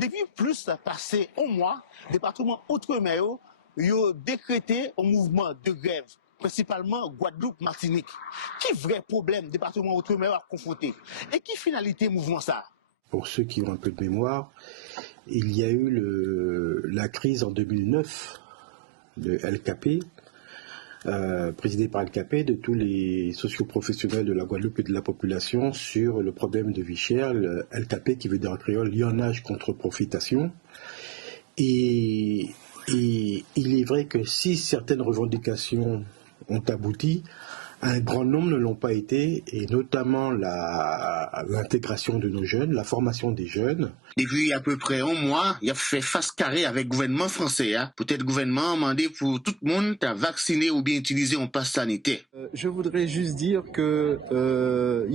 Depuis plus passé un mois, le département Outre-mer a décrété un mouvement de grève, principalement Guadeloupe, Martinique. Qui vrai problème le département Outre-mer a confronté? Et qui finalité mouvement ça? Pour ceux qui ont un peu de mémoire, il y a eu la crise en 2009 de LKP, présidée par LKP, de tous les socioprofessionnels de la Guadeloupe et de la population sur le problème de vie chère, le LKP qui veut dire en créole lionnage contre profitation. Et il est vrai que si certaines revendications ont abouti, un grand nombre ne l'ont pas été, et notamment l'intégration de nos jeunes, la formation des jeunes. Depuis à peu près un mois, il a fait face carrée avec le gouvernement français. Peut-être le gouvernement a demandé pour tout le monde à vacciner ou bien utiliser un pass sanitaire. Je voudrais juste dire qu'il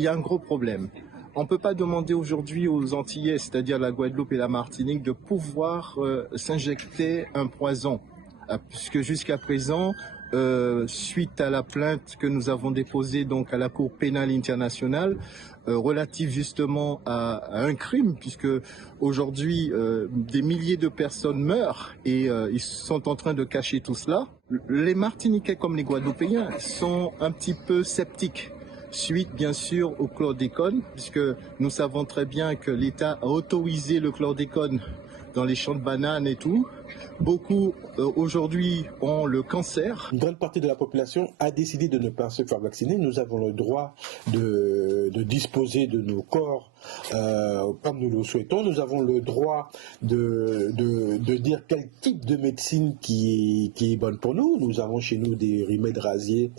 y a un gros problème. On ne peut pas demander aujourd'hui aux Antillais, c'est-à-dire la Guadeloupe et la Martinique, de pouvoir s'injecter un poison. Puisque jusqu'à présent, suite à la plainte que nous avons déposée donc à la Cour pénale internationale, relative justement à un crime, puisque aujourd'hui des milliers de personnes meurent et ils sont en train de cacher tout cela. Les Martiniquais comme les Guadeloupéens sont un petit peu sceptiques. Suite bien sûr au chlordécone, puisque nous savons très bien que l'État a autorisé le chlordécone dans les champs de bananes et tout. Beaucoup aujourd'hui ont le cancer. Une grande partie de la population a décidé de ne pas se faire vacciner. Nous avons le droit de disposer de nos corps comme nous le souhaitons. Nous avons le droit de dire quel type de médecine qui est bonne pour nous. Nous avons chez nous des remèdes rasiers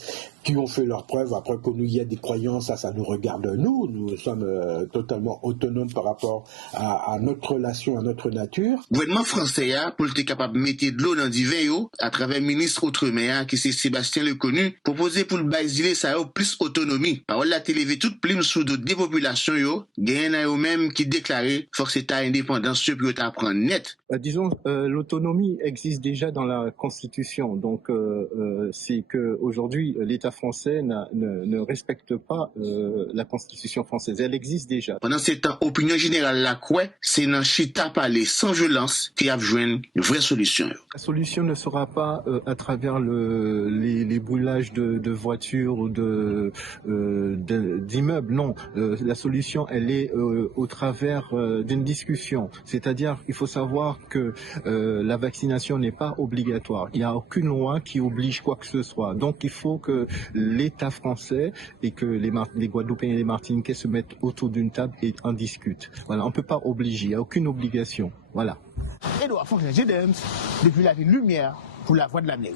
qui ont fait leurs preuves. Après que nous y a des croyances, ça nous regarde nous. Nous sommes totalement autonomes par rapport à notre relation, à notre nature. Le gouvernement français, pour être capable de mettre de l'eau dans du vin, à travers le ministre Outre-mer, qui c'est Sébastien Leconnu, proposé pour le basiler ça plus autonomie. Parole la télé toute plume sous de dépopulation, gagne eux même qui déclaré faut que c'est à indépendance ce pour apprendre net. Disons, l'autonomie existe déjà dans la Constitution, donc c'est que aujourd'hui l'État français ne respecte pas la Constitution française. Elle existe déjà. Pendant ce temps, opinion générale la quoi, c'est dans chita parler sans violence qui a besoin une vraie solution. La solution ne sera pas à travers les brûlages de voitures ou d'immeubles. Non, la solution elle est au travers d'une discussion. C'est-à-dire il faut savoir que la vaccination n'est pas obligatoire. Il n'y a aucune loi qui oblige quoi que ce soit. Donc il faut que l'État français et que les Guadeloupéens et les Martiniquais se mettent autour d'une table et en discutent. Voilà, on ne peut pas obliger, il n'y a aucune obligation. Voilà. Edouard Fontaine, GDEMS, depuis la ville Lumière pour la Voix de l'Amérique.